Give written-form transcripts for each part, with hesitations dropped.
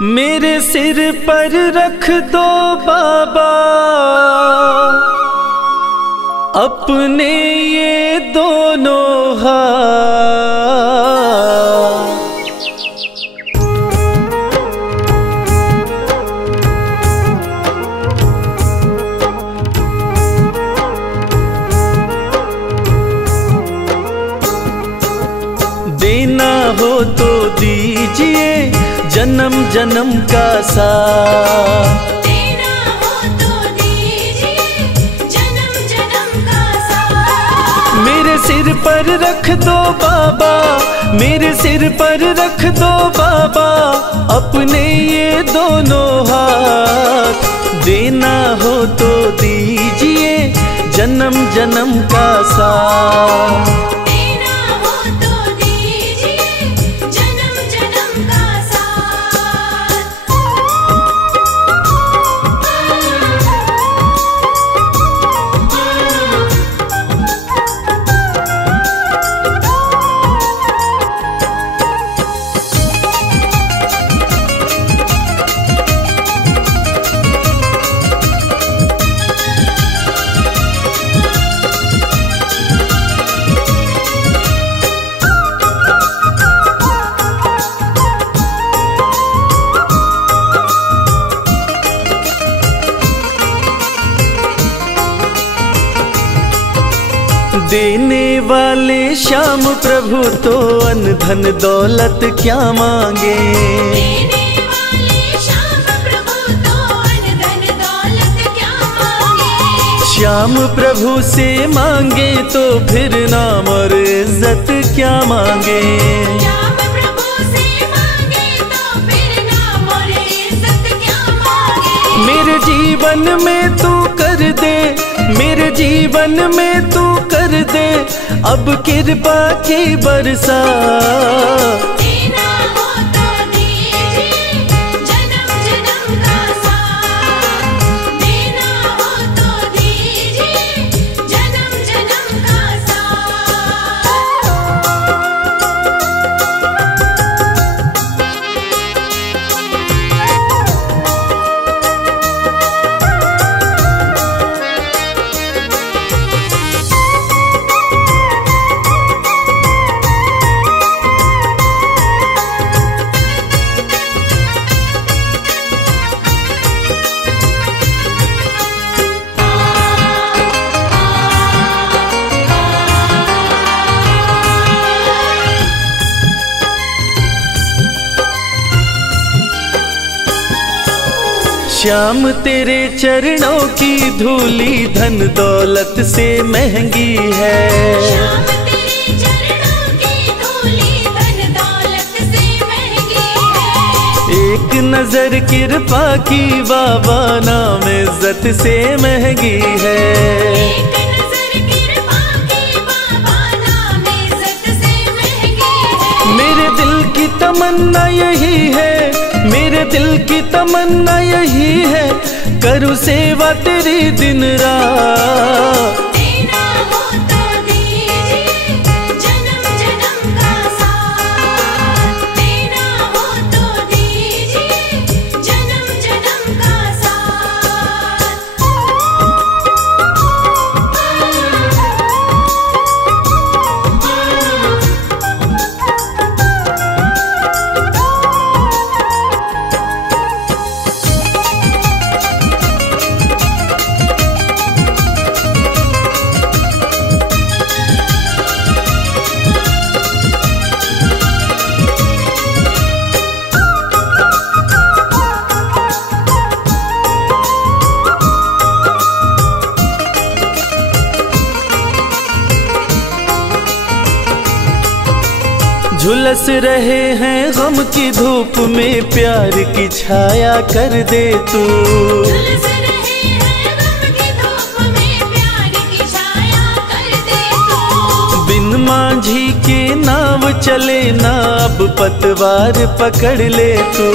मेरे सिर पर रख दो बाबा अपने ये दोनों हाथ। देना हो तो दीजिए जन्म जन्म का साथ। देना हो तो दीजिए जन्म जन्म का साथ। मेरे सिर पर रख दो बाबा, मेरे सिर पर रख दो बाबा अपने ये दोनों हाथ। देना हो तो दीजिए जन्म जन्म का साथ। देने वाले श्याम प्रभु तो अन्न धन दौलत क्या मांगे। देने वाले श्याम प्रभु तो अन्न धन दौलत क्या मांगे। श्याम प्रभु से मांगे तो फिर नाम और इज्जत क्या मांगे। श्याम प्रभु से मांगे तो फिर नाम और इज्जत क्या मांगे। मेरे जीवन में तू कर दे, मेरे जीवन में तू कर दे अब कृपा की बरसात। देना हो तो दीजिए जन्म जन्म का साथ। देना हो तो दीजिए जन्म जन्म का साथ। श्याम तेरे चरणों की धूली धन दौलत से महंगी है। श्याम तेरे चरणों की धूली धन दौलत से महंगी है। एक नजर कृपा की बाबा नाम इज्जत से महंगी है। एक नजर कृपा की बाबा नाम इज्जत से महंगी है। मेरे दिल की तमन्ना यही है, मेरे दिल की तमन्ना यही है करूँ सेवा तेरी दिन रात। देना हो तो दीजिए जन्म जन्म का साथ। देना हो तो दीजिए जन्म जन्म का साथ। झुलस रहे हैं गम की धूप में प्यार की छाया कर दे तू। झुलस रहे हैं गम की धूप में प्यार की छाया कर दे तू। बिन मांझी के नाव चले ना अब पतवार पकड़ ले तू।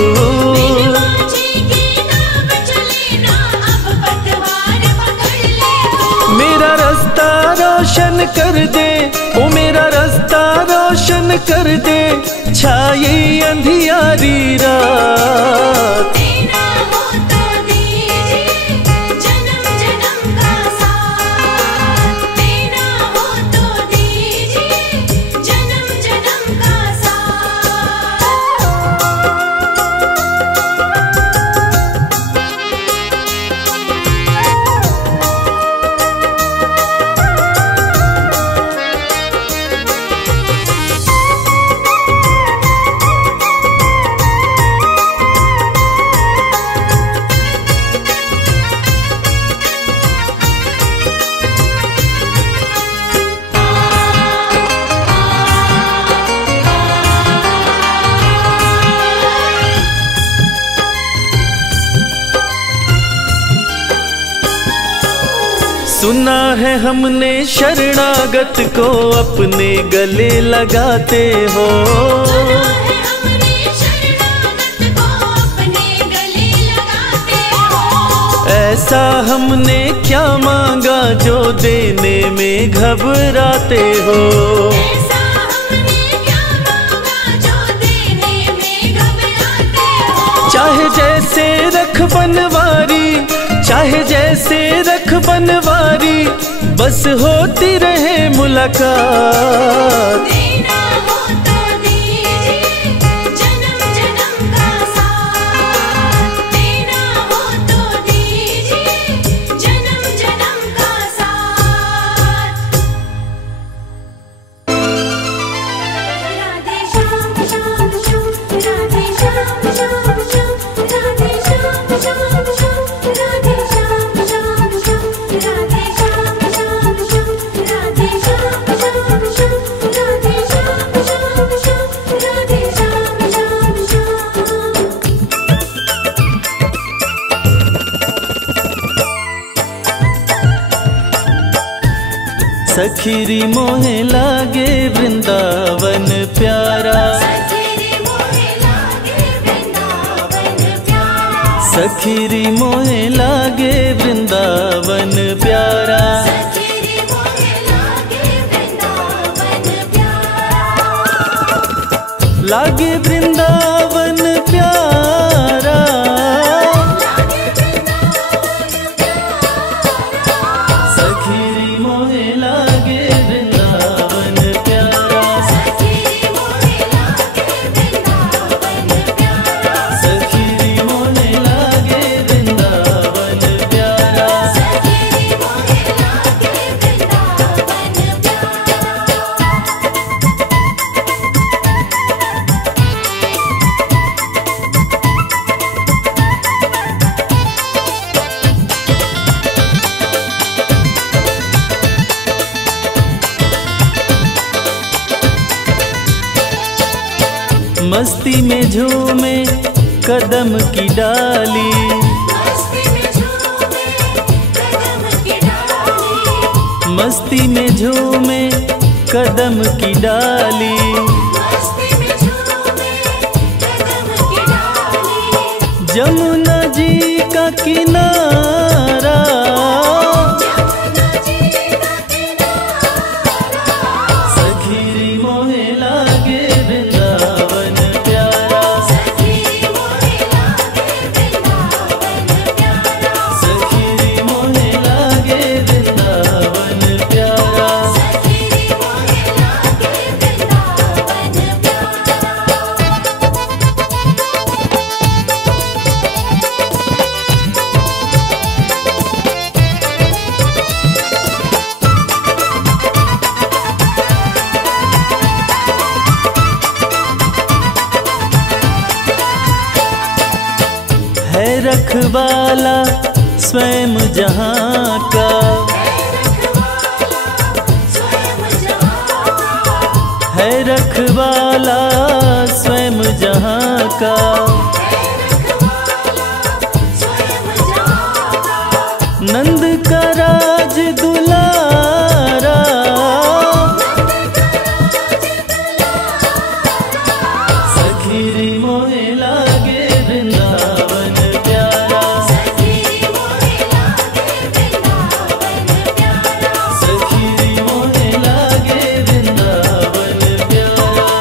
बिन मांझी के नाव चले ना अब पतवार पकड़ ले तू। मेरा रास्ता रोशन कर दे, ओ मेरा रास्ता रोशन कर दे, छाई अंधियारी रात। देना हो तो दीजिए जन्म जन्म का साथ, देना हो तो दीजिए जन्म जन्म का साथ। सुना है हमने शरणागत को अपने गले लगाते हो। सुना है हमने शरणागत को अपने गले लगाते हो। ऐसा हमने क्या मांगा जो देने में घबराते हो। ऐसा हमने क्या मांगा जो देने में घबराते हो। चाहे जैसे रख बनवारी, चाहे जैसे रख बनवारी, बस होती रहे मुलाकात। देना हो तो दीजिए जन्म जन्म का साथ, देना हो तो दीजिए जन्म जन्म का साथ। राधे श्याम श्याम श्याम, राधे श्याम श्याम श्याम, राधे श्याम श्याम श्याम, राधे श्याम श्याम श्याम, राधे श्याम श्याम श्याम, राधे श्याम श्याम श्याम, राधे श्याम श्याम श्याम, राधे श्याम श्याम श्याम। सखीरी मोहे लागे वृंदावन प्यारा, सखीरी मोहे लागे वृंदावन प्यारा, सखीरी मोहे लागे वृंदावन प्यारा। सखीरी मोहे लागे वृंदावन प्यारा, लागे वृंदावन प्यारा, लागे वृंदावन प्यारा, सखीरी मोहे लागे वृंदावन प्यारा, सखीरी मोहे लागे वृंदावन प्यारा, सखीरी मोहे लागे वृंदावन प्यारा। सखीरी मोहे लागे वृंदावन मस्ती में झूमे कदम की डाली, मस्ती में झूमे कदम की डाली, मस्ती में झूमे कदम की डाली। मस्ती में झूमे कदम की डाली, जमुना जी का किनारा, जमुना जी का किनारा, सखीरी मोहे लागे वृंदावन प्यारा, सखीरी मोहे लागे वृंदावन प्यारा, सखीरी मोहे लागे वृंदावन प्यारा। सखीरी मोहे लागे वृंदावन है रखवाला स्वयं जहाँ का, है रखवाला स्वयं जहाँ का। नंद का राज दुलारा, सखीरी मोहे लागे वृंदावन प्यारा, सखीरी मोहे लागे वृंदावन प्यारा।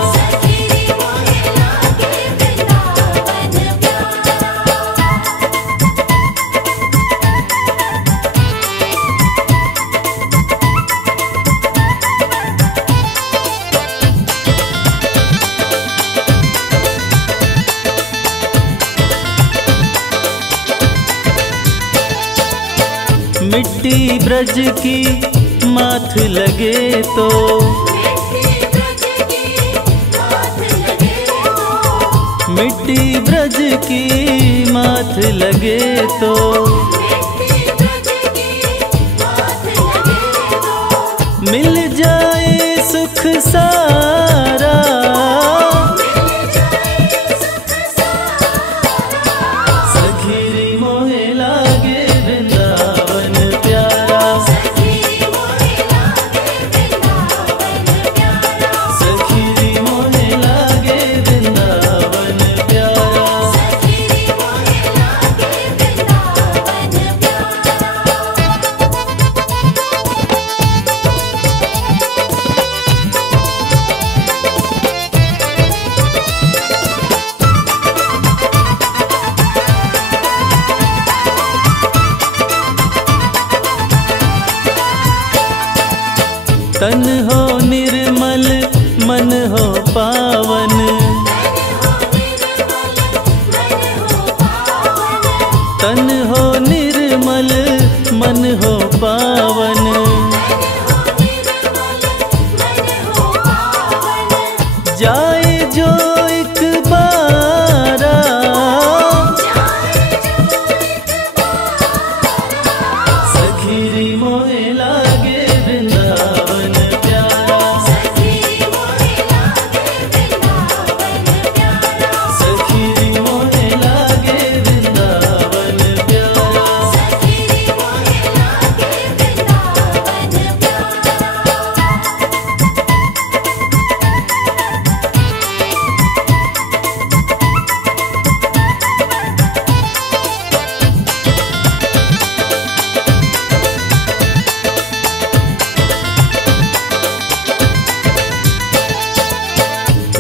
मिट्टी ब्रज की माथ लगे तो, मिट्टी ब्रज की माथ लगे तो, मिल जाए सुख सारा, सखीरी मोहे लागे वृंदावन प्यारा, सखीरी मोहे लागे वृंदावन प्यारा। तन हो निर्मल मन हो पावन, तन हो निर्मल मन हो पावन, जाए जो एक बारा, सखीरी मोहे लागे वृंदावन प्यारा, सखीरी मोहे लागे वृंदावन प्यारा।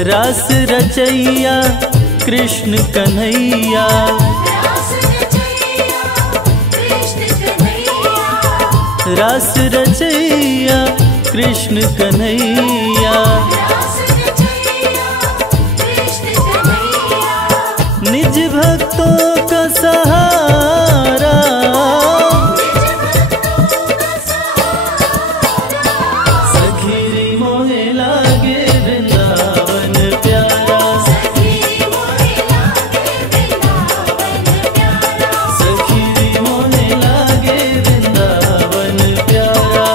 रास रचैया कृष्ण कन्हैया, रास रचैया कृष्ण कन्हैया, निज भक्तों का सहारा, सखीरी मोहे लागे वृंदावन प्यारा, सखीरी मोहे लागे वृंदावन प्यारा।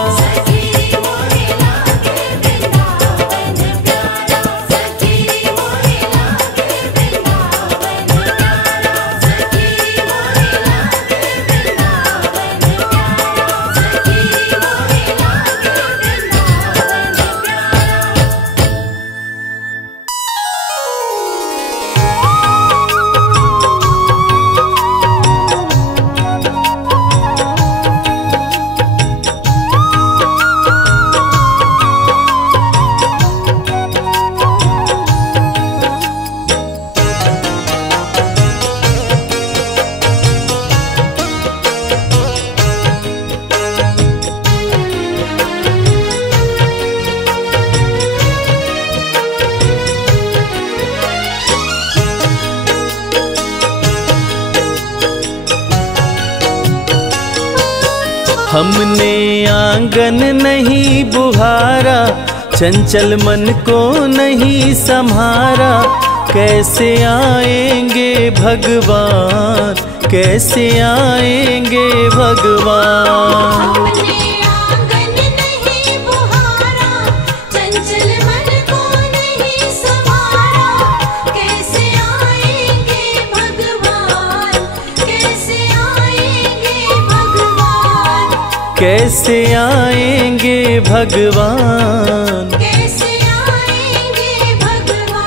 हमने आंगन नहीं बुहारा, चंचल मन को नहीं संहारा, कैसे आएंगे भगवान, कैसे आएंगे भगवान। हमने आंगन नहीं बुहारा, चंचल मन को नहीं संभारा, कैसे आएंगे भगवान, कैसे आएंगे भगवान, कैसे आएंगे भगवान। कैसे आएंगे भगवान।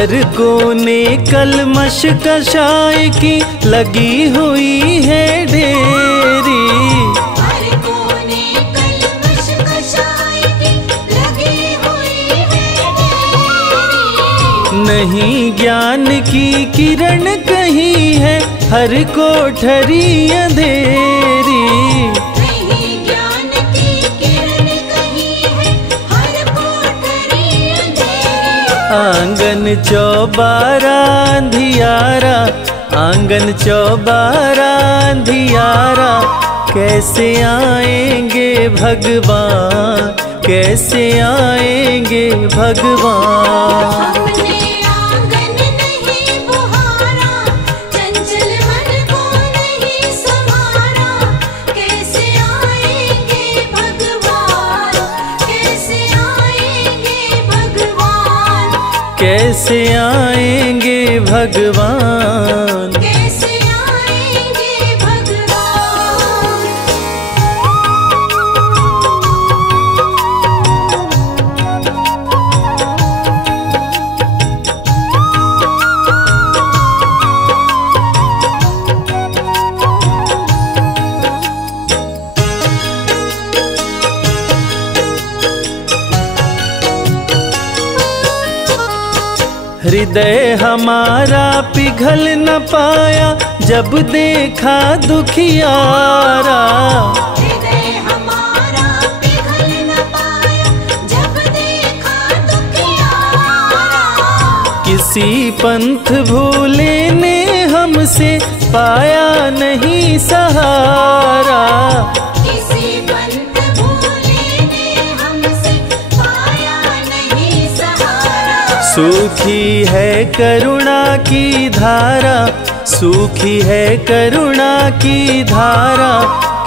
हर कोने कलमश कषाय की लगी हुई है ढेरी। हर कोने कलमश कषाय की लगी हुई है ढेरी। नहीं ज्ञान की किरण कहीं है हर कोठरी अंधेरी। नहीं ज्ञान की किरण कहीं है हर कोठरी अंधेरी। आंगन चौबारा अंधियारा, आंगन चौबारा अंधियारा, कैसे आएंगे भगवान, कैसे आएंगे भगवान। हमने आंगन नहीं बुहारा, चंचल मन को नहीं संभारा, कैसे आएंगे भगवान, कैसे आएंगे भगवान, कैसे आएंगे भगवान। कैसे आएंगे भगवान। हृदय हमारा पिघल न पाया जब देखा दुखियारा। हृदय हमारा पिघल न पाया जब देखा दुखियारा। किसी पंथ भूले ने हमसे पाया नहीं सहारा। किसी पंथ भूले ने हमसे पाया नहीं सहारा। सूखी है करुणा की धारा, सूखी है करुणा की धारा,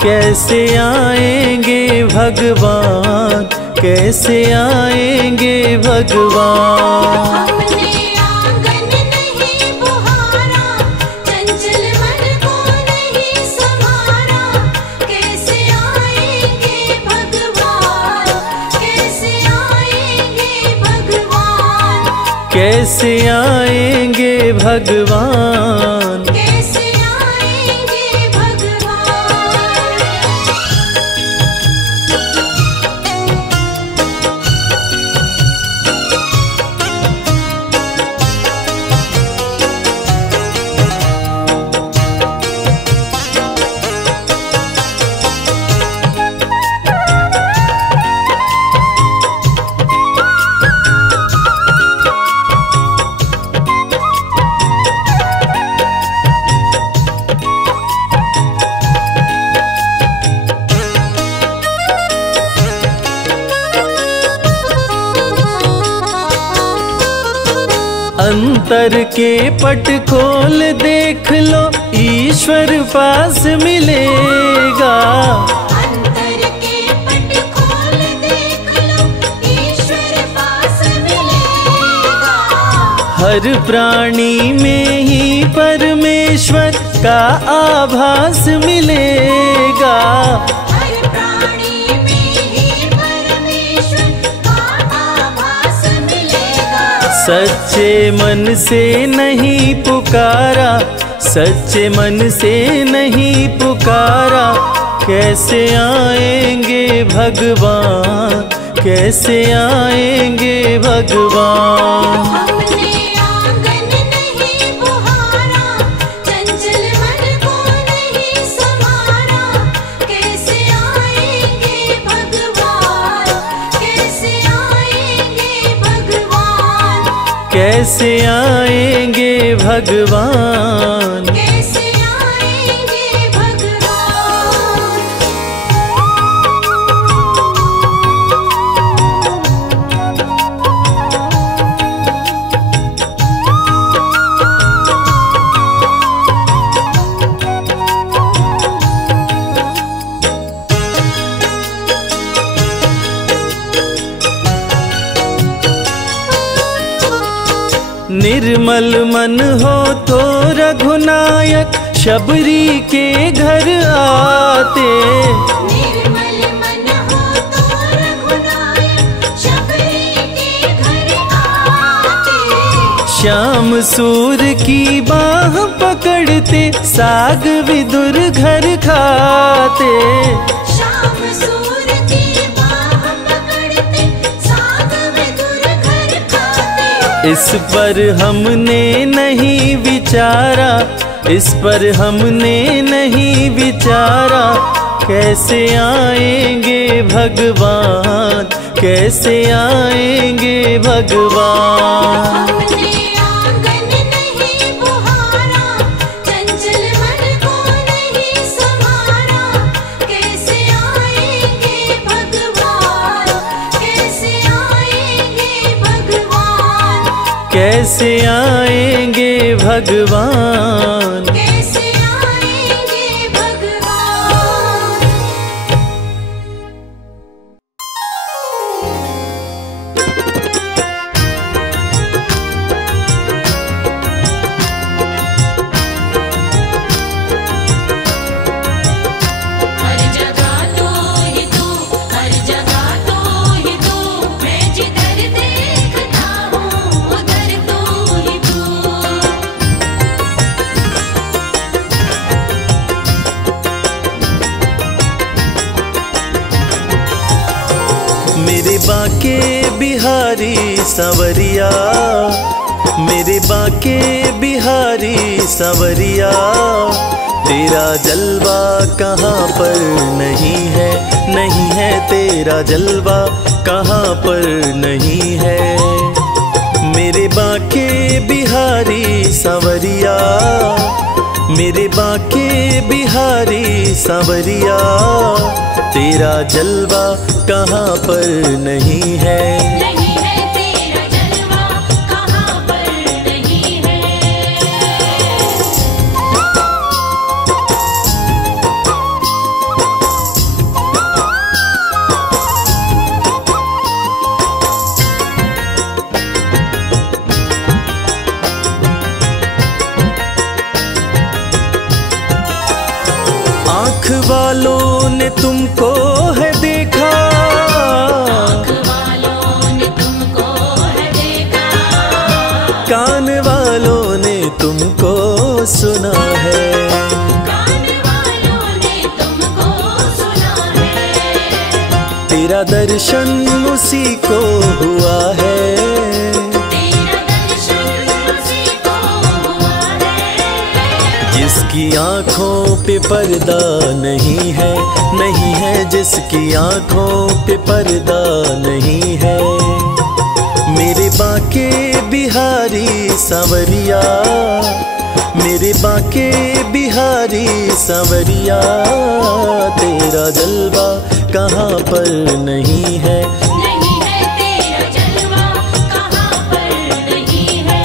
कैसे आएंगे भगवान, कैसे आएंगे भगवान। हमने आंगन नहीं बुहारा, चंचल मन को नहीं संभारा, कैसे आएंगे भगवान, कैसे आएंगे भगवान, कैसे आएंगे भगवान। कैसे आएंगे भगवान। अंतर के पट खोल देख लो, ईश्वर पास मिलेगा। अंतर के पट खोल देख लो, ईश्वर पास मिलेगा। हर प्राणी में ही परमेश्वर का आभास मिलेगा। हर प्राणी में ही परमेश्वर का आभास मिलेगा। सच्चे मन से नहीं पुकारा, सच्चे मन से नहीं पुकारा, कैसे आएंगे भगवान, कैसे आएंगे भगवान। हमने आंगन नहीं बुहारा, चंचल मन को नहीं संभारा, कैसे आएंगे भगवान, कैसे आएंगे भगवान, कैसे आएंगे भगवान। कैसे आएंगे भगवान। निर्मल मन हो तो रघुनायक शबरी के घर आते। निर्मल मन हो तो रघुनायक शबरी के घर आते। श्याम सूर की बाह पकड़ते साग विदुर घर खाते। श्याम सूर की बाह पकड़ते साग विदुर घर खाते। इस पर हमने नहीं विचारा, इस पर हमने नहीं विचारा, कैसे आएंगे भगवान, कैसे आएंगे भगवान। हमने आंगन नहीं बुहारा, चंचल मन को नहीं संभारा, कैसे आएंगे भगवान, कैसे आएंगे भगवान, कैसे आएंगे भगवान। कैसे आएंगे भगवान। हर जगह तो ही तू, हर जगह तो ही तू, मैं जिधर देखता हूँ उधर तो ही तू। मेरे बाके बिहारी सांवरिया, मेरे बाके बिहारी सांवरिया, तेरा जलवा कहाँ पर नहीं है, नहीं है तेरा जलवा कहाँ पर नहीं है। मेरे बाके बिहारी सांवरिया, मेरे बाके बिहारी सांवरिया, तेरा जलवा कहाँ पर नहीं है। नहीं है तेरा जलवा कहाँ पर नहीं है। आँख वालों ने तुमको है देखा, आँख वालों ने तुमको है देखा, कान वालों ने तुमको सुना है। कान वालों ने तुमको सुना है। तेरा दर्शन उसी को हुआ है, तेरा दर्शन उसी को हुआ है। जिसकी आँखों पे पर्दा नहीं है, नहीं है जिसकी आँखों पे पर्दा नहीं है। मेरे बाके बिहारी सांवरिया, मेरे बाके बिहारी सांवरिया, तेरा जलवा कहाँ पर नहीं है। नहीं है तेरा जलवा कहाँ पर नहीं है।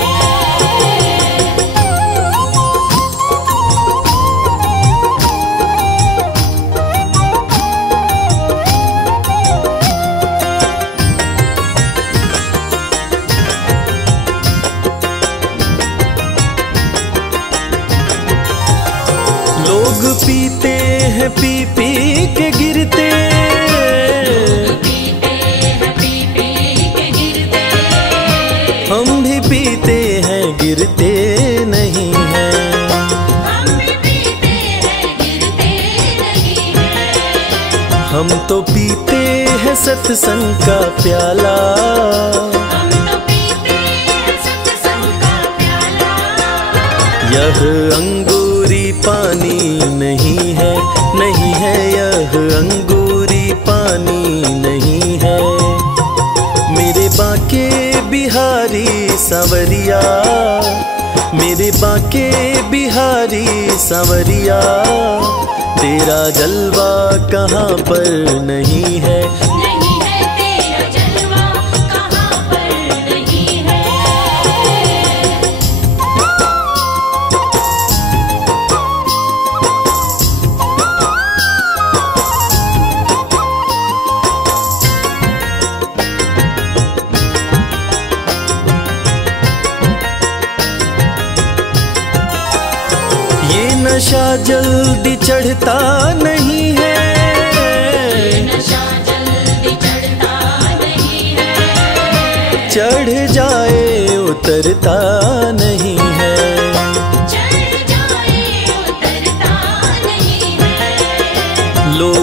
लोग पीते हैं पी पी के गिरते, पीते हैं पी पी के गिरते, हम भी पीते हैं गिरते नहीं हैं। हम भी पीते हैं गिरते नहीं हैं। हम तो पीते हैं सत्संग का प्याला, हम तो पीते हैं सत्संग का प्याला। यह अंगूरी पानी नहीं है, नहीं है यह अंगूरी पानी नहीं है। मेरे बाके बिहारी सांवरिया, मेरे बाके बिहारी सांवरिया, तेरा जलवा कहाँ पर नहीं है। नहीं है तेरा जलवा कहाँ पर नहीं है। ये नशा जल्दी चढ़ता नहीं है, नशा जल्दी चढ़ता नहीं है। चढ़ जाए उतरता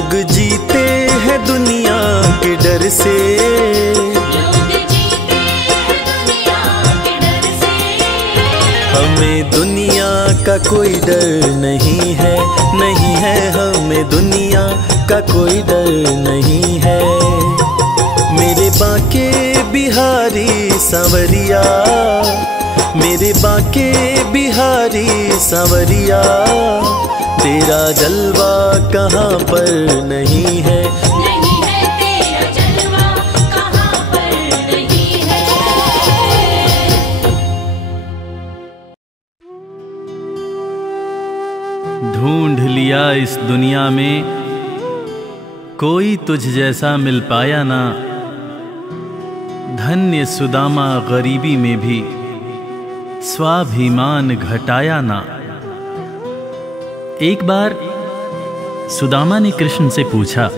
लोग जीते हैं दुनिया के डर से, लोग जीते हैं दुनिया के डर से। हमें दुनिया का कोई डर नहीं है, नहीं है हमें दुनिया का कोई डर नहीं है। मेरे बांके बिहारी सांवरिया, मेरे बांके बिहारी सांवरिया, तेरा जलवा कहाँ पर नहीं है, नहीं है तेरा जलवा कहाँ पर नहीं है। ढूंढ लिया इस दुनिया में, कोई तुझ जैसा मिल पाया ना। धन्य सुदामा गरीबी में भी स्वाभिमान घटाया ना। एक बार सुदामा ने कृष्ण से पूछा,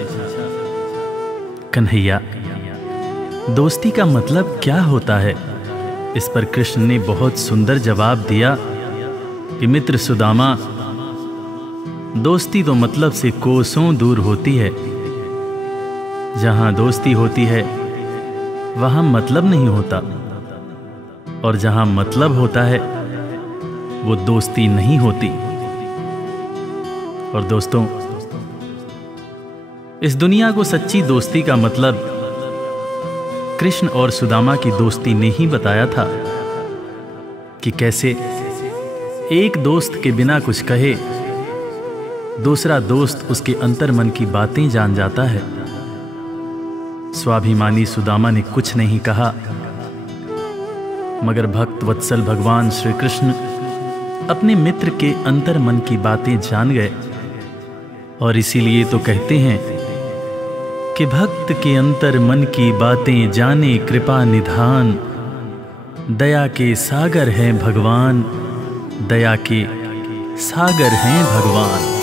कन्हैया दोस्ती का मतलब क्या होता है? इस पर कृष्ण ने बहुत सुंदर जवाब दिया कि मित्र सुदामा, दोस्ती तो मतलब से कोसों दूर होती है। जहां दोस्ती होती है वहां मतलब नहीं होता, और जहां मतलब होता है वो दोस्ती नहीं होती। और दोस्तों, इस दुनिया को सच्ची दोस्ती का मतलब कृष्ण और सुदामा की दोस्ती ने ही बताया था कि कैसे एक दोस्त के बिना कुछ कहे दूसरा दोस्त उसके अंतर्मन की बातें जान जाता है। स्वाभिमानी सुदामा ने कुछ नहीं कहा, मगर भक्त वत्सल भगवान श्री कृष्ण अपने मित्र के अंतर्मन की बातें जान गए। और इसीलिए तो कहते हैं कि भक्त के अंतर्मन की बातें जाने कृपा निधान। दया के सागर हैं भगवान, दया के सागर हैं भगवान।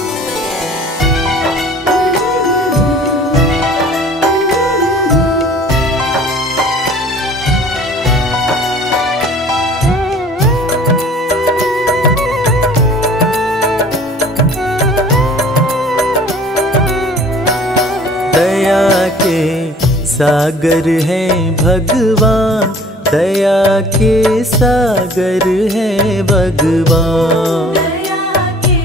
दया के सागर हैं भगवान, दया के सागर हैं भगवान। दया के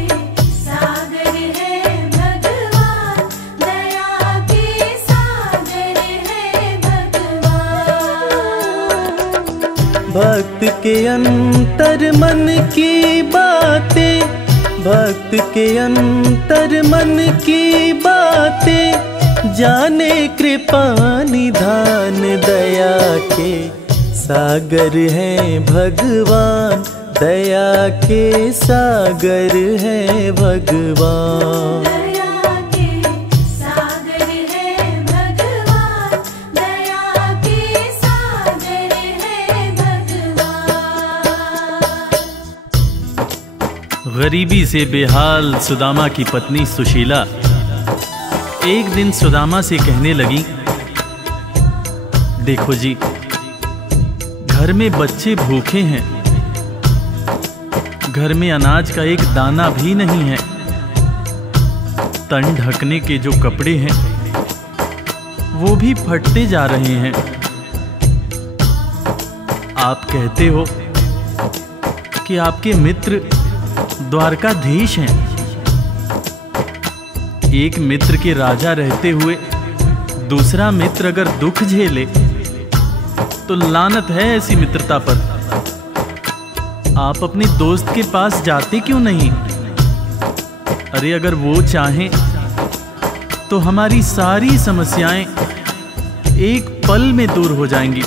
सागर है भगवान, दया के सागर है भगवान। भक्त के अंतर मन की बातें, भक्त के अंतर मन की बातें जाने कृपा निधान। दया के सागर हैं भगवान, दया के सागर हैं भगवान। दया के सागर है भगवान, दया के सागर है भगवान। गरीबी से बेहाल सुदामा की पत्नी सुशीला एक दिन सुदामा से कहने लगी, देखो जी, घर में बच्चे भूखे हैं, घर में अनाज का एक दाना भी नहीं है, तन ढकने के जो कपड़े हैं वो भी फटते जा रहे हैं। आप कहते हो कि आपके मित्र द्वारकाधीश हैं। एक मित्र के राजा रहते हुए दूसरा मित्र अगर दुख झेले तो लानत है ऐसी मित्रता पर। आप अपने दोस्त के पास जाते क्यों नहीं? अरे अगर वो चाहें तो हमारी सारी समस्याएं एक पल में दूर हो जाएंगी।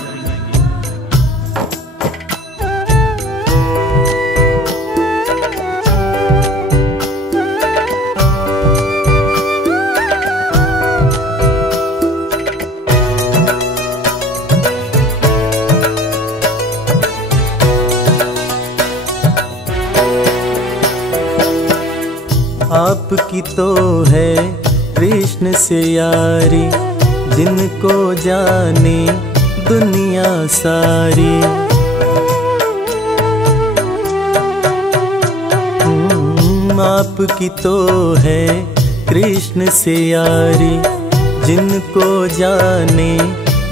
आपकी तो है कृष्ण से यारी, जिनको जाने दुनिया सारी। आपकी तो है कृष्ण से यारी जिनको जाने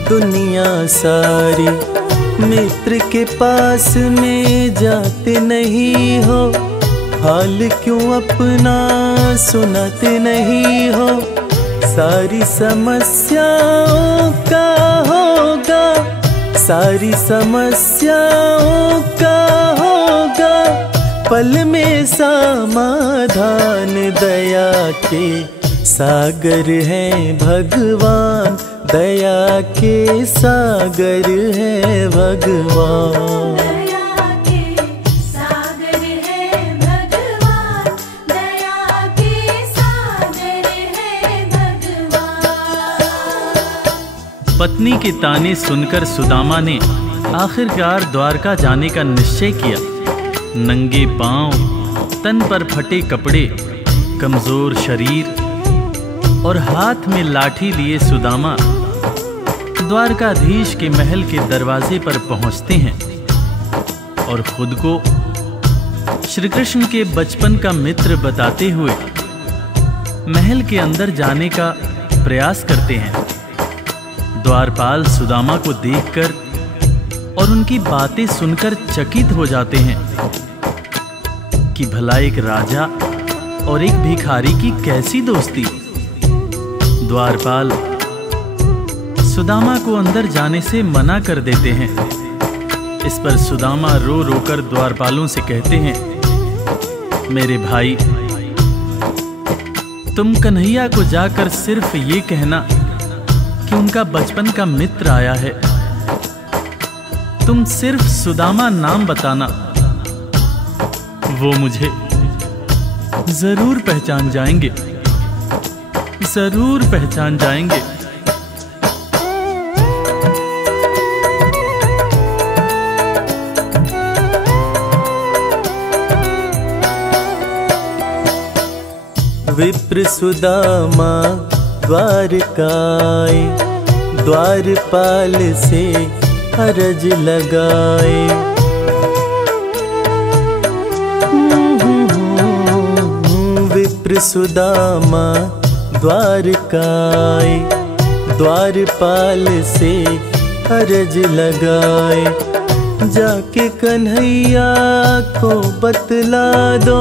दुनिया सारी। मित्र के पास में जाते नहीं हो, हाल क्यों अपना सुनाते नहीं हो। सारी समस्याओं का होगा, सारी समस्याओं का होगा पल में समाधान। दया के सागर हैं भगवान, दया के सागर हैं भगवान। दया के सागर है भगवान, दया के सागर है भगवान। पत्नी के ताने सुनकर सुदामा ने आखिरकार द्वारका जाने का निश्चय किया। नंगे पांव, तन पर फटे कपड़े, कमजोर शरीर और हाथ में लाठी लिए सुदामा द्वारकाधीश के महल के दरवाजे पर पहुंचते हैं और खुद को श्री कृष्ण के बचपन का मित्र बताते हुए महल के अंदर जाने का प्रयास करते हैं। द्वारपाल सुदामा को देखकर और उनकी बातें सुनकर चकित हो जाते हैं कि भला एक राजा और एक भिखारी की कैसी दोस्ती। द्वारपाल सुदामा को अंदर जाने से मना कर देते हैं। इस पर सुदामा रो रो कर द्वारपालों से कहते हैं, मेरे भाई, तुम कन्हैया को जाकर सिर्फ ये कहना कि उनका बचपन का मित्र आया है। तुम सिर्फ सुदामा नाम बताना, वो मुझे जरूर पहचान जाएंगे, जरूर पहचान जाएंगे। विप्र सुदामा द्वारकाए, द्वारपाल से अरज लगाए। विप्र सुदामा द्वारकाए, द्वारपाल से अरज लगाए। जाके कन्हैया को बतला दो,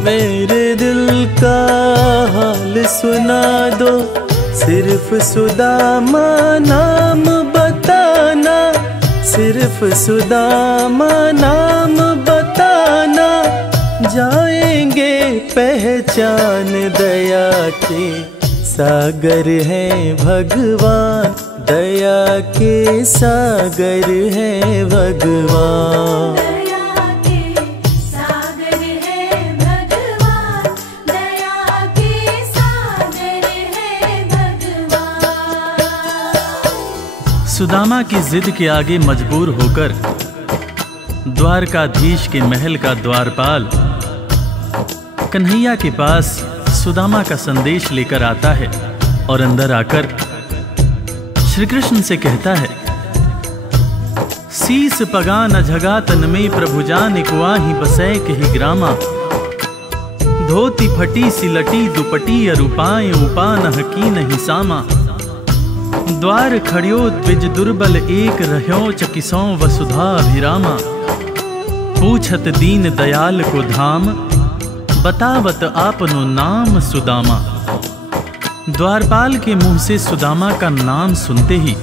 मेरे दिल का हाल सुना दो। सिर्फ सुदामा नाम बताना, सिर्फ सुदामा नाम बताना, जाएंगे पहचान। दया के सागर हैं भगवान, दया के सागर हैं भगवान। दया के सागर है भगवान, दया के सागर है भगवान। सुदामा की जिद के आगे मजबूर होकर द्वारकाधीश के महल का द्वारपाल कन्हैया के पास सुदामा का संदेश लेकर आता है और अंदर आकर श्री कृष्ण से कहता है, शीस पगा न झगा तन में प्रभु जान कुआही बसै कही ग्रामा। धोती फटी सिलटी दुपटी अरुपाए उपान की नहीं सामा। द्वार खड़ियो द्विज दुर्बल एक रह्यो चकिसों वसुधा अभिरामा। पूछत दीन दयाल को धाम, बतावत आपनो नाम सुदामा। द्वारपाल के मुंह से सुदामा का नाम सुनते ही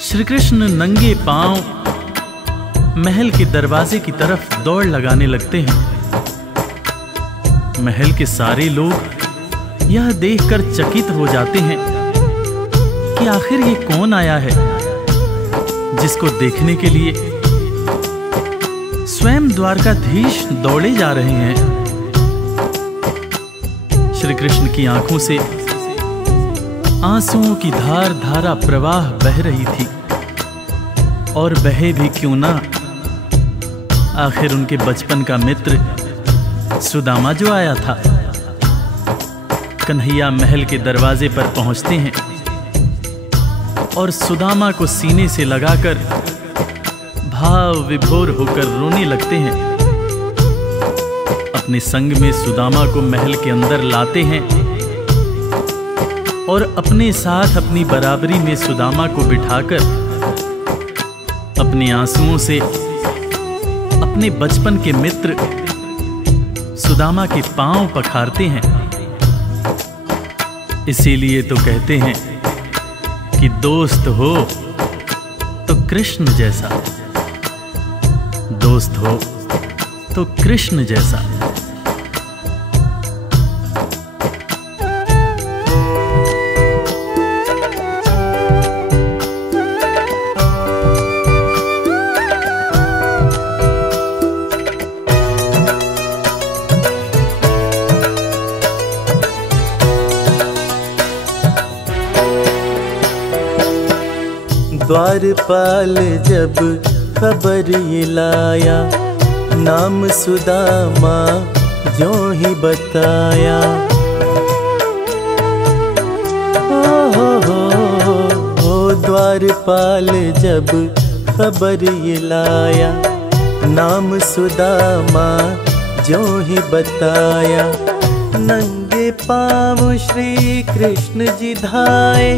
श्री कृष्ण नंगे पांव महल के दरवाजे की तरफ दौड़ लगाने लगते हैं। महल के सारे लोग यह देखकर चकित हो जाते हैं कि आखिर ये कौन आया है जिसको देखने के लिए स्वयं द्वारकाधीश दौड़े जा रहे हैं। श्री कृष्ण की आंखों से आंसुओं की धार धारा प्रवाह बह रही थी, और बहे भी क्यों ना, आखिर उनके बचपन का मित्र सुदामा जो आया था। कन्हैया महल के दरवाजे पर पहुंचते हैं और सुदामा को सीने से लगाकर भाव विभोर होकर रोने लगते हैं अपने संग में सुदामा को महल के अंदर लाते हैं और अपने साथ अपनी बराबरी में सुदामा को बिठाकर अपने आंसुओं से अपने बचपन के मित्र सुदामा के पांव पखारते हैं। इसीलिए तो कहते हैं कि दोस्त हो तो कृष्ण जैसा, दोस्त हो तो कृष्ण जैसा। द्वारपाल जब खबर ये लाया, नाम सुदामा जो ही बताया। हो द्वारपाल जब खबर ये लाया, नाम सुदामा जो ही बताया। नंगे पाँव श्री कृष्ण जी धाए,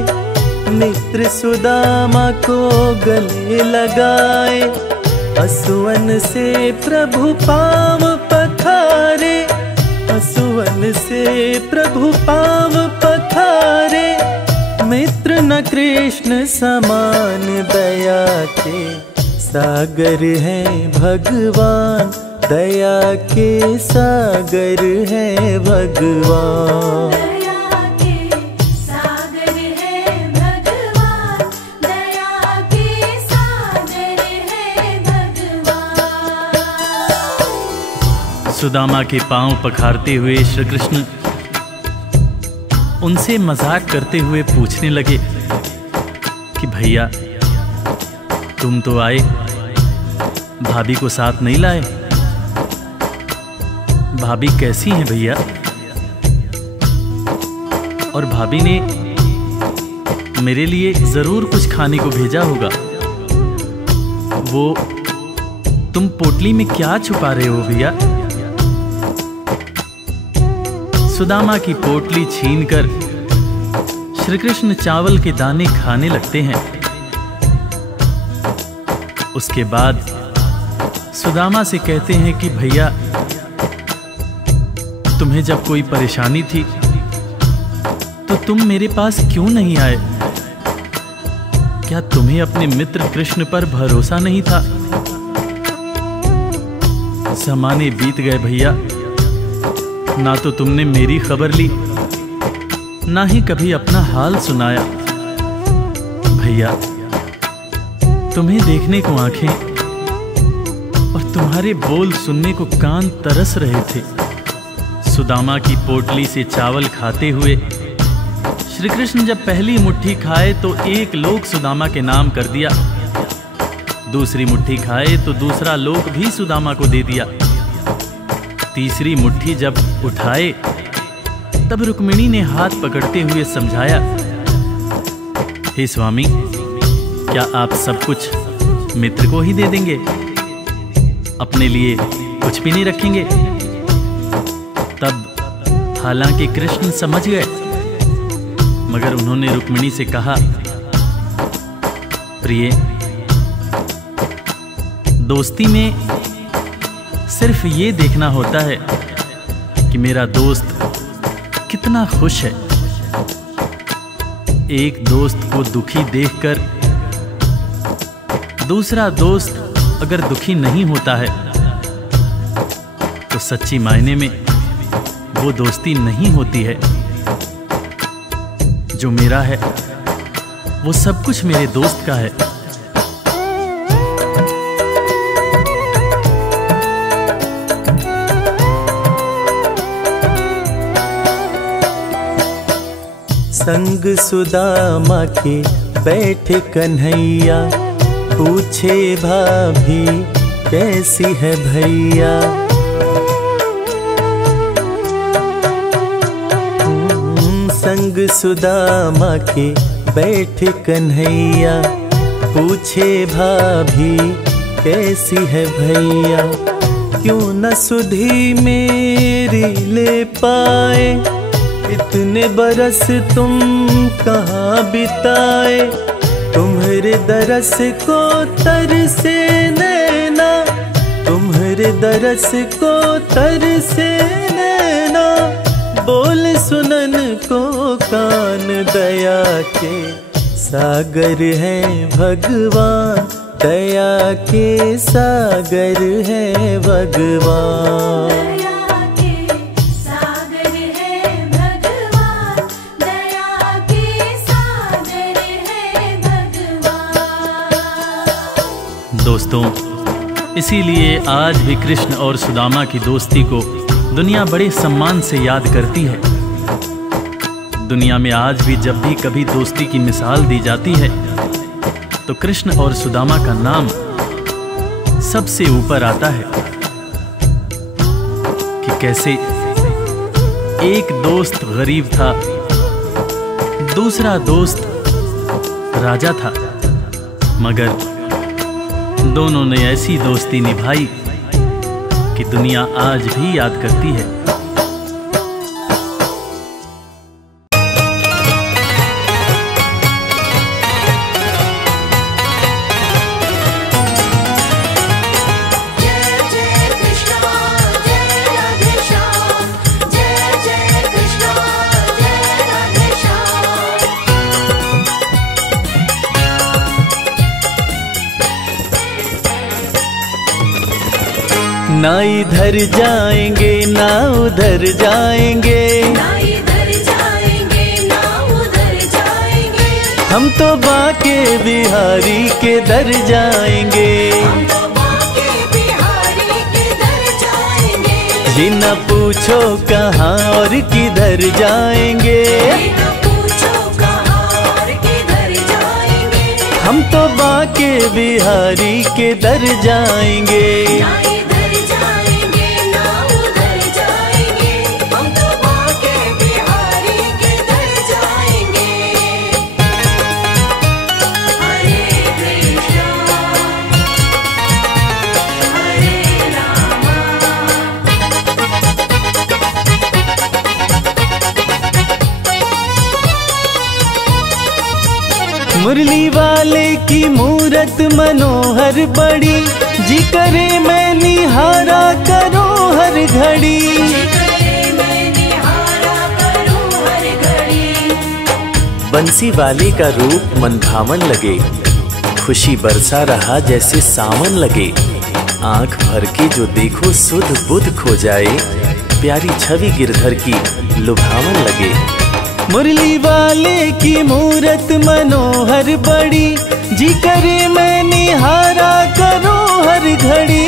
मित्र सुदामा को गले लगाए। असुवन से प्रभु पाँव पखारे, असुवन से प्रभु पाँव पखारे। मित्र न कृष्ण समान, दया के सागर है भगवान, दया के सागर है भगवान। सुदामा के पांव पखारते हुए श्री कृष्ण उनसे मजाक करते हुए पूछने लगे कि भैया तुम तो आए, भाभी को साथ नहीं लाए। भाभी कैसी हैं भैया? और भाभी ने मेरे लिए जरूर कुछ खाने को भेजा होगा। वो तुम पोटली में क्या छुपा रहे हो भैया? सुदामा की पोटली छीनकर श्री कृष्ण चावल के दाने खाने लगते हैं। उसके बाद सुदामा से कहते हैं कि भैया तुम्हें जब कोई परेशानी थी तो तुम मेरे पास क्यों नहीं आए? क्या तुम्हें अपने मित्र कृष्ण पर भरोसा नहीं था? ज़माने बीत गए भैया, ना तो तुमने मेरी खबर ली, ना ही कभी अपना हाल सुनाया। भैया तुम्हें देखने को आंखें और तुम्हारे बोल सुनने को कान तरस रहे थे। सुदामा की पोटली से चावल खाते हुए श्री कृष्ण जब पहली मुट्ठी खाए तो एक लोक सुदामा के नाम कर दिया, दूसरी मुट्ठी खाए तो दूसरा लोक भी सुदामा को दे दिया। तीसरी मुट्ठी जब उठाए तब रुक्मिणी ने हाथ पकड़ते हुए समझाया, हे स्वामी क्या आप सब कुछ मित्र को ही दे देंगे, अपने लिए कुछ भी नहीं रखेंगे? तब हालांकि कृष्ण समझ गए, मगर उन्होंने रुक्मिणी से कहा, प्रिय दोस्ती में सिर्फ ये देखना होता है कि मेरा दोस्त कितना खुश है। एक दोस्त को दुखी देखकर दूसरा दोस्त अगर दुखी नहीं होता है तो सच्ची मायने में वो दोस्ती नहीं होती है। जो मेरा है वो सब कुछ मेरे दोस्त का है। संग सुदामा के बैठे कन्हैया, पूछे भाभी कैसी है भैया। संग सुदामा के बैठे कन्हैया, पूछे भाभी कैसी है भैया। क्यों न सुधी मेरी ले पाए, इतने बरस तुम कहाँ बिताए। तुम्हारे दरस को तरसे नैना, तुम्हारे दरस को तरसे नैना। बोल सुनन को कान, दया के सागर है भगवान, दया के सागर है भगवान। दया के सागर है भगवान, दया के सागर है भगवान। दोस्तों, इसीलिए आज भी कृष्ण और सुदामा की दोस्ती को दुनिया बड़े सम्मान से याद करती है। दुनिया में आज भी जब भी कभी दोस्ती की मिसाल दी जाती है तो कृष्ण और सुदामा का नाम सबसे ऊपर आता है कि कैसे एक दोस्त गरीब था, दूसरा दोस्त राजा था, मगर दोनों ने ऐसी दोस्ती निभाई कि दुनिया आज भी याद करती है। ना इधर जाएंगे ना उधर जाएंगे, ना इधर जाएंगे ना उधर जाएंगे। हम तो बाके बिहारी के दर जाएंगे। हम तो बाके बिहारी के दर जाएंगे। जी न पूछो कहाँ और किधर जाएंगे, बिना पूछो कहाँ और किधर जाएंगे। हम तो बाके बिहारी के दर जाएंगे। ना इधर जाएंगे ना उधर जाएंगे, हम तो बाके बिहारी के दर जाएंगे। हरे कृष्णा हरे रामा। मुरली वाले की मूरत मनोहर बड़ी, जी करे मैं निहारा करो हर घड़ी। करे मैं निहारा करूं हर घड़ी। बंसी वाले का रूप मन भावन लगे, खुशी बरसा रहा जैसे सावन लगे। आंख भर के जो देखो सुध बुध खो जाए, प्यारी छवि गिरधर की लुभावन लगे। मुरली वाले की मूरत मनोहर बड़ी, जी करे मैं निहारा करो हर घड़ी।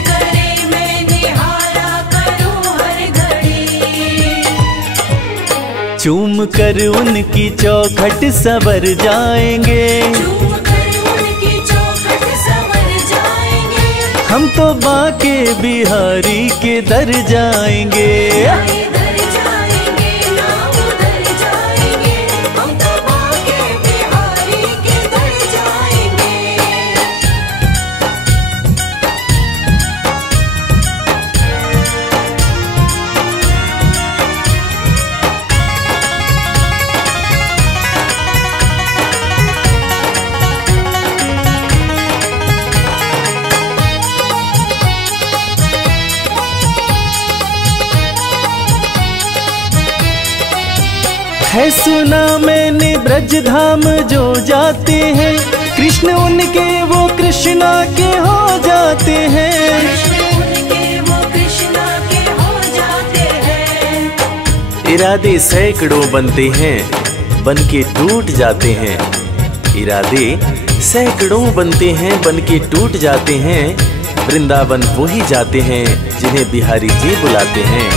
करे मैं निहारा करूं हर घड़ी। चूम कर उनकी चौखट सवर जाएंगे, चूम कर उनकी चौखट संवर जाएंगे। हम तो बाके बिहारी के दर जाएंगे। ना इधर जाएंगे ना उधर जाएंगे, हम तो बाके बिहारी के दर जाएंगे। है सुना मैंने ब्रज धाम जो जाते हैं, कृष्ण उनके वो कृष्णा के हो जाते हैं। कृष्ण उनके वो कृष्णा के हो जाते हैं। इरादे सैकड़ों बनते हैं, बन के टूट जाते हैं। इरादे सैकड़ों बनते हैं, बन के टूट जाते हैं। वृंदावन वो ही जाते हैं जिन्हें बिहारी जी बुलाते हैं।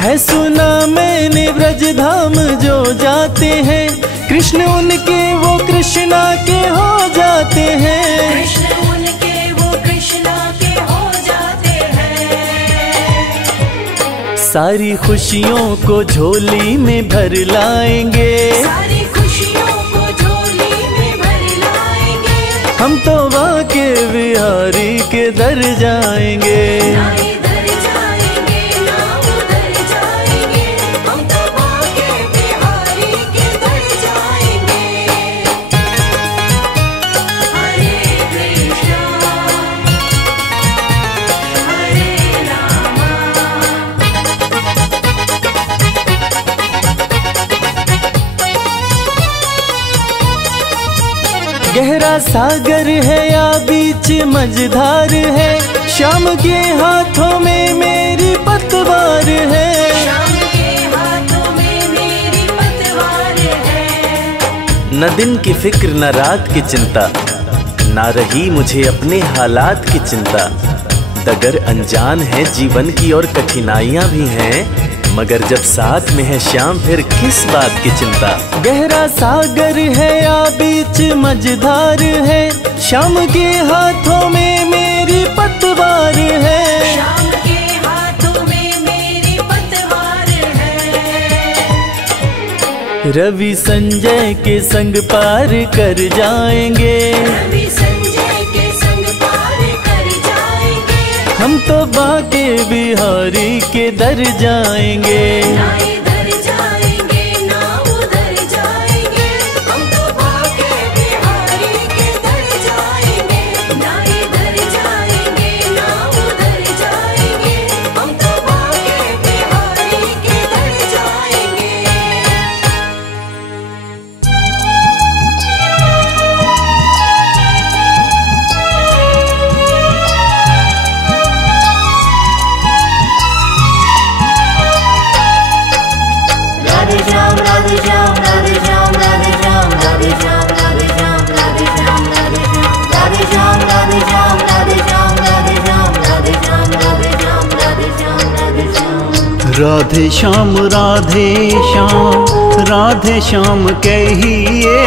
है सुना मैंने ब्रज धाम जो जाते हैं, कृष्ण उनके वो कृष्णा के हो जाते हैं। कृष्ण उनके वो कृष्णा के हो जाते हैं। सारी खुशियों को झोली में भर लाएंगे, सारी खुशियों को झोली में भर लाएंगे। हम तो बाके बिहारी के दर जाएंगे। ना इधर गहरा सागर है या बीच मझधार है, शाम के हाथों में मेरी पतवार है। शाम के हाथों में मेरी पतवार है। न दिन की फिक्र न रात की चिंता, ना रही मुझे अपने हालात की चिंता। डगर अनजान है जीवन की और कठिनाइयां भी हैं, मगर जब साथ में है शाम फिर किस बात की चिंता। गहरा सागर है या बीच मझधार है, शाम के हाथों में मेरी पतवार है। शाम के हाथों में मेरी पतवार है। रवि संजय के संग पार कर जाएंगे, रवि संजय के संग पार कर जाएंगे। हम तो बाके बिहारी के दर जाएंगे। ना इधर जाएंगे ना उधर जाएंगे, हम तो बाके बिहारी के दर जाएंगे। ना इधर जाएंगे ना उधर जाएंगे, हम तो बाके बिहारी के दर जाएंगे। राधे श्याम राधे श्याम राधे श्याम राधे श्याम राधे श्याम राधे श्याम राधे श्याम राधे श्याम राधे श्याम राधे श्याम राधे श्याम राधे श्याम राधे श्याम राधे श्याम राधे श्याम राधे श्याम। राधे श्याम राधे श्याम कहिए,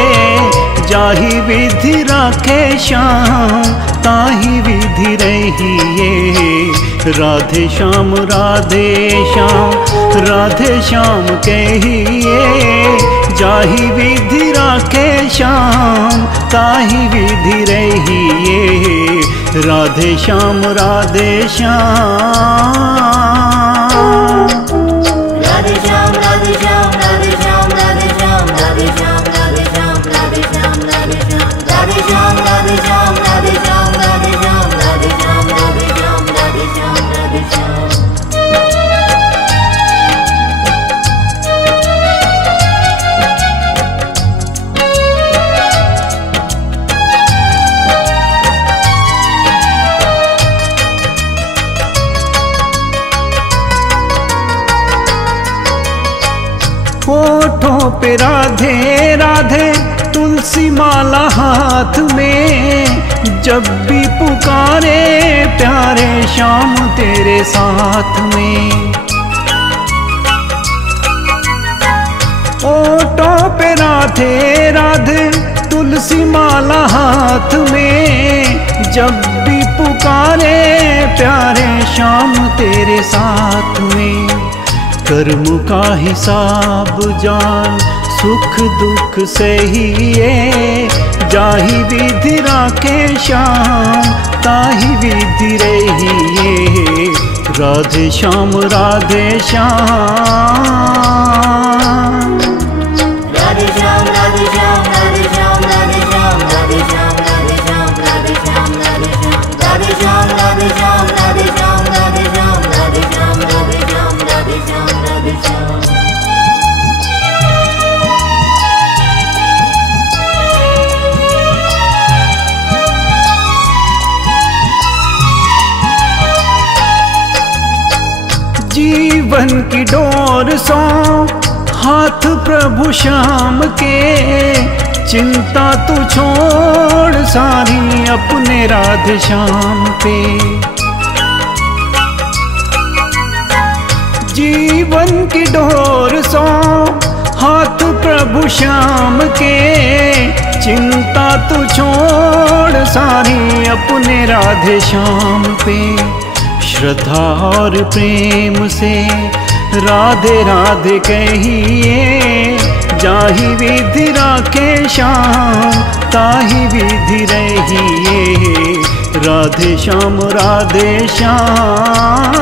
जाहि विधि राखे श्याम ताहि विधि रहिए। राधे श्याम राधे श्याम कहिए, जाहि विधि राखे श्याम ताहि विधि रहिए। राधे श्याम राधे श्याम। राधे श्याम राधे श्याम राधे श्याम राधे श्याम राधे श्याम राधे श्याम राधे श्याम राधे श्याम राधे श्याम राधे श्याम राधे श्याम राधे श्याम राधे श्याम राधे श्याम राधे श्याम राधे श्याम। होठों पे राधे राधे तुलसी माला हाथ में, जब भी पुकारे प्यारे श्याम तेरे साथ में। होठों पे राधे राधे तुलसी माला हाथ में, जब भी पुकारे प्यारे श्याम तेरे साथ में। कर्म का हिसाब जान सुख दुख सहिए, जाहि विधि राखे श्याम ताहि विधि रहिए। राधे श्याम राधे श्याम। राधे श्याम राधे श्याम राधे श्याम राधे श्याम राधे श्याम राधे श्याम राधे श्याम राधे श्याम राधे श्याम राधे श्याम राधे श्याम राधे श्याम राधे श्याम राधे श्याम राधे श्याम राधे श्याम। जीवन की डोर सो हाथ प्रभु श्याम के, चिंता तू छोड़ सारी अपने राधे श्याम पे। जीवन की डोर सो हाथ प्रभु श्याम के, चिंता तू छोड़ सारी अपने राधे श्याम पे। श्रद्धा और प्रेम से राधे राधे कहिए, जाहि विधि राखे श्याम ताहि विधि रहिए। राधे श्याम राधे श्याम।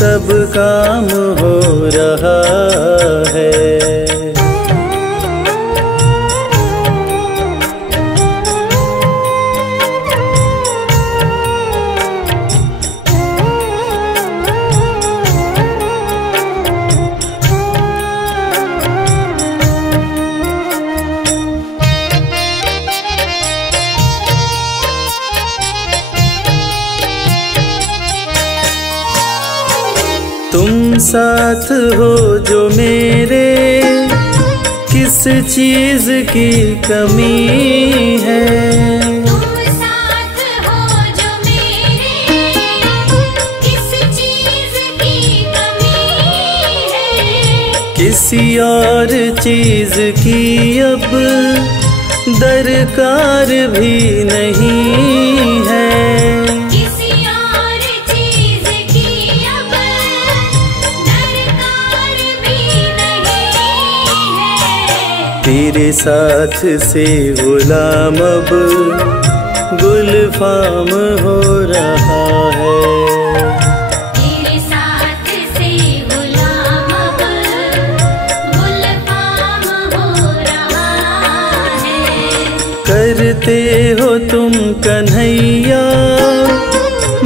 सब काम हो रहा है। तुम साथ हो जो मेरे, किस चीज की कमी है। तुम साथ हो जो मेरे, किस चीज की कमी है। किसी और चीज की अब दरकार भी नहीं है। तेरे साथ से गुलाम अब गुलफाम हो रहा है। तेरे साथ से गुलाम अब गुलफाम हो रहा है। करते हो तुम कन्हैया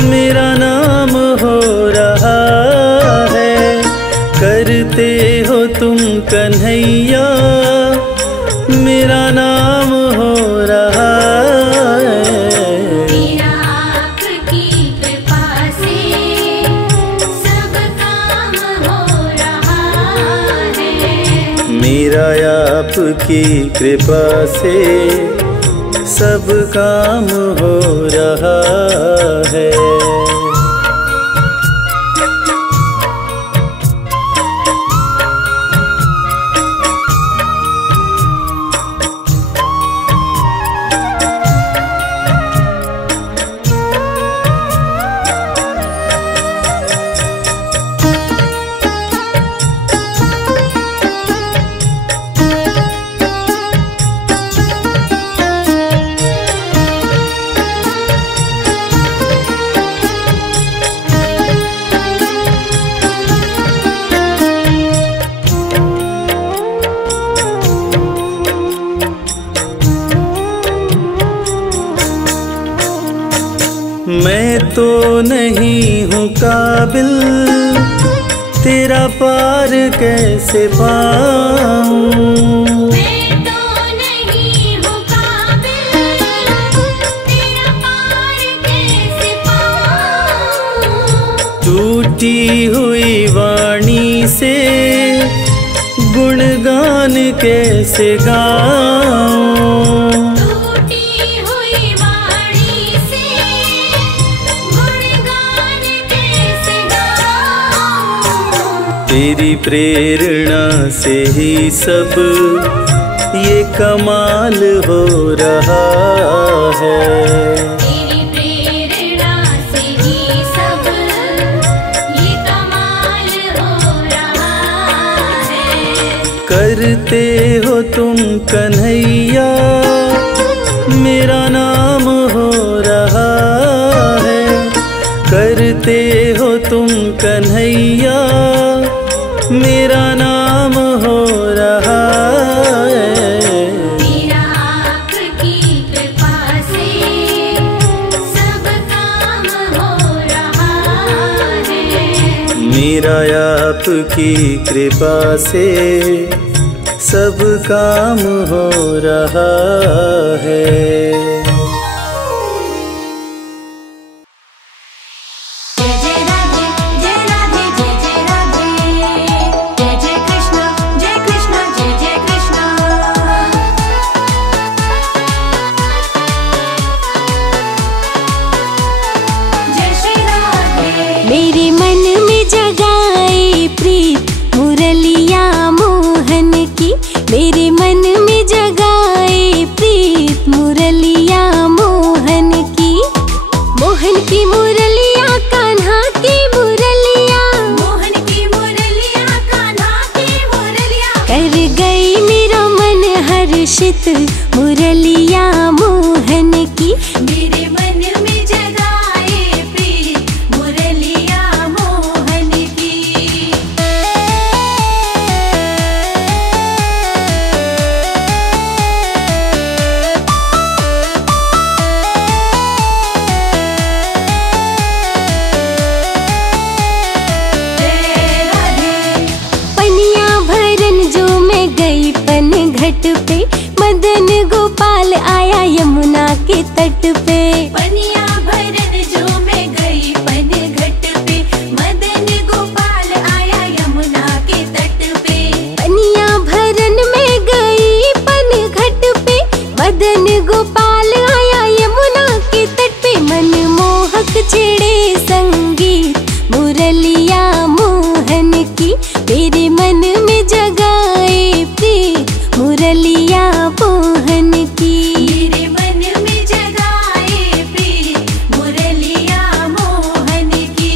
मेरा नाम हो रहा है। करते हो तुम कन्हैया मेरा नाम हो रहा है। मेरा आपकी कृपा से सब काम हो रहा है। मेरा आपकी कृपा से सब काम हो रहा है। मैं तो नहीं हूँ काबिल, तेरा पार कैसे पाऊँ। मैं तो नहीं हूँ काबिल, तेरा पार कैसे पाऊँ। टूटी हुई वाणी से गुणगान कैसे गाऊँ। तेरी प्रेरणा से ही सब ये कमाल हो रहा है। तेरी प्रेरणा से ही सब ये कमाल हो रहा है। करते हो तुम कन्हैया मेरा नाम हो रहा है। करते हो तुम कन्हैया मेरा नाम हो रहा है। मेरा आपकी कृपा से सब काम हो रहा है। मेरा आपकी कृपा से सब काम हो रहा है। मेरे मन में जगाए प्रीत मुरलिया मोहन की। मेरे मन में जगाए प्रीत मुरलिया मोहन की। मोहन की मुरलिया कान्हा की मुरलिया। मोहन की मुरलिया कान्हा की मुरलिया। कर गई मेरा मन हर्षित मुरलिया मोहन की। मेरे मन में जगाए प्रीत मुरलिया मोहन घट पे मदन गोपाल आया यमुना के तट पे। पनिया भरन जो मैं गई पन घट पे, मदन गोपाल आया यमुना के तट पे। पनिया भरन में गई पन घट पे मदन गोपाल आया यमुना के तट पे। मनमोहक छेड़े संगीत मुरलिया मोहन की, मेरे मन में जगाए प्रीत मुरलिया मोहन की। मेरे मन में जगाए प्रीत मुरलिया मोहन की।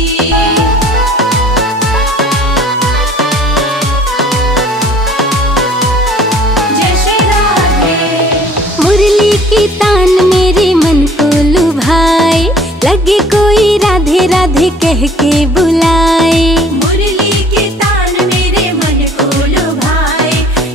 जय श्री राधे। मुरली की तान मेरे मन को लुभाए, लगे कोई राधे राधे कह के बुलाए। मुरली के तान मेरे मन को लुभाए,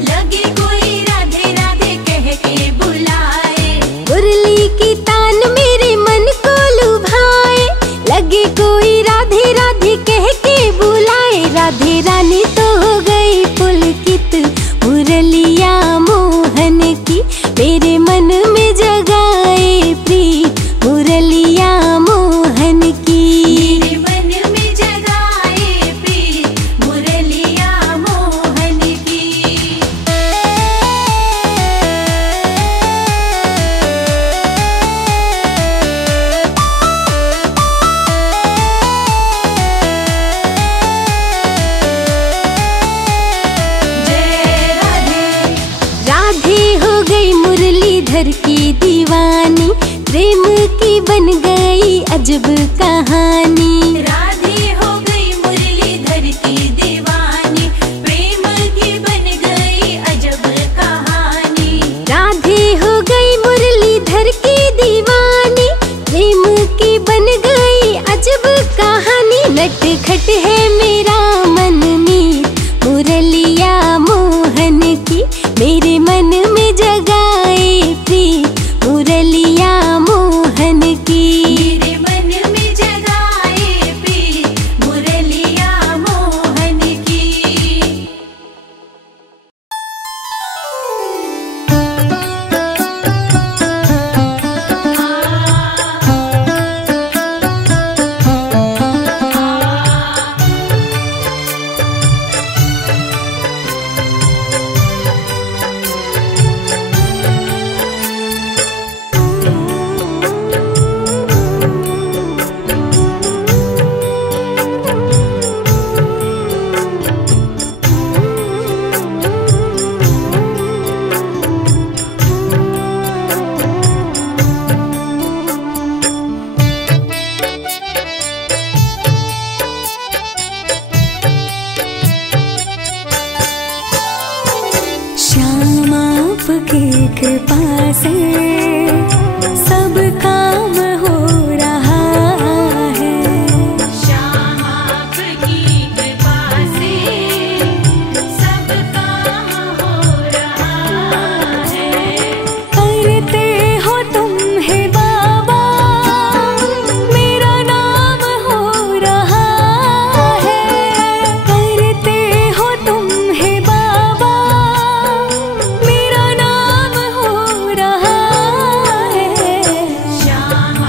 लगे कोई राधे राधे कह के बुलाए। मुरली की तान मेरे मन को लुभाए, लगे कोई राधे राधे कह के बुलाए। राधे रानी तो हो गई पुलकित मुरलिया मोहन की, मेरे मन में जगाए प्रीत मुरलिया मोहन की। मेरे मन में जगाए प्रीत मुरलिया मोहन की। जय राधे। राधे हो गई मुरलीधर की दीवानी, प्रेम की बन गई अजब कहानी। राधे हो गई मुरलीधर की दीवानी, प्रेम की बन गई अजब कहानी। राधे हो गई मुरलीधर की दीवानी, प्रेम की बन गई अजब कहानी। नटखट है मेरा मन मीत मुरलिया मोहन की, मेरे मन में जगाए प्रीत मुरलिया मोहन की। मेरे मन में जगाए प्रीत मुरलिया मोहन की। श्याम आपकी कृपा से सब काम हो रहा है। श्याम आपकी कृपा से सब काम हो रहा है। करते हो तुम है बाबा, मेरा नाम हो रहा है। करते हो तुम है बाबा, मेरा नाम हो रहा है। श्याम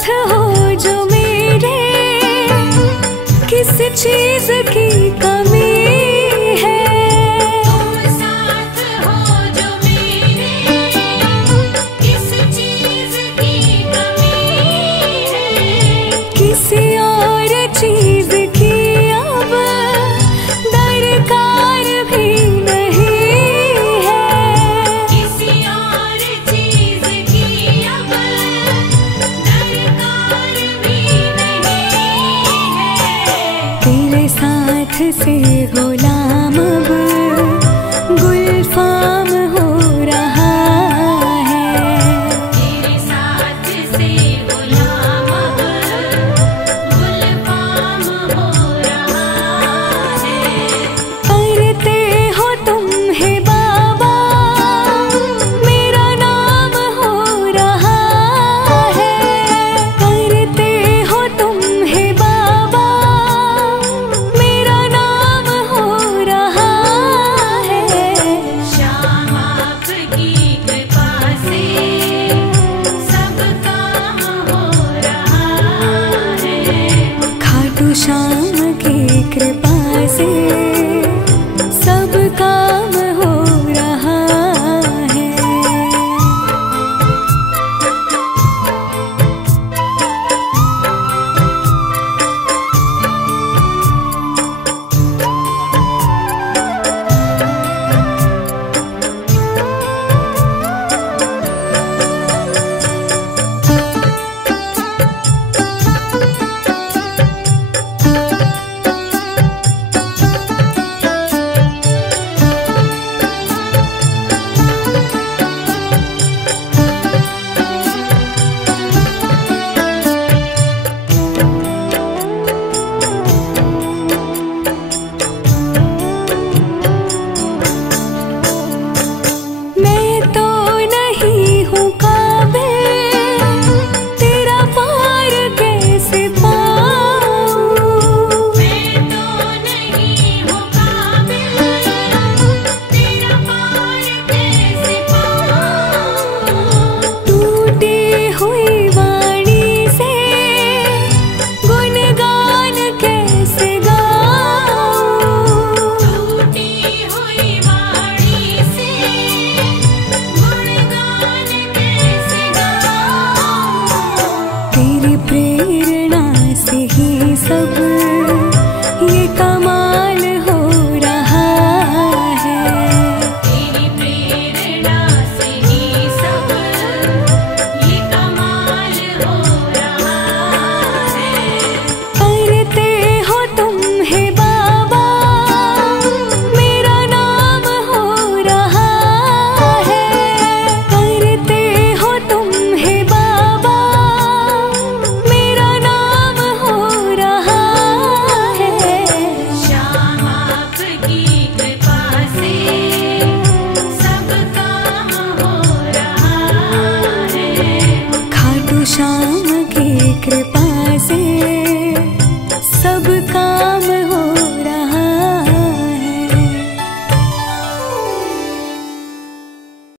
साथ हो जो मेरे, किस चीज की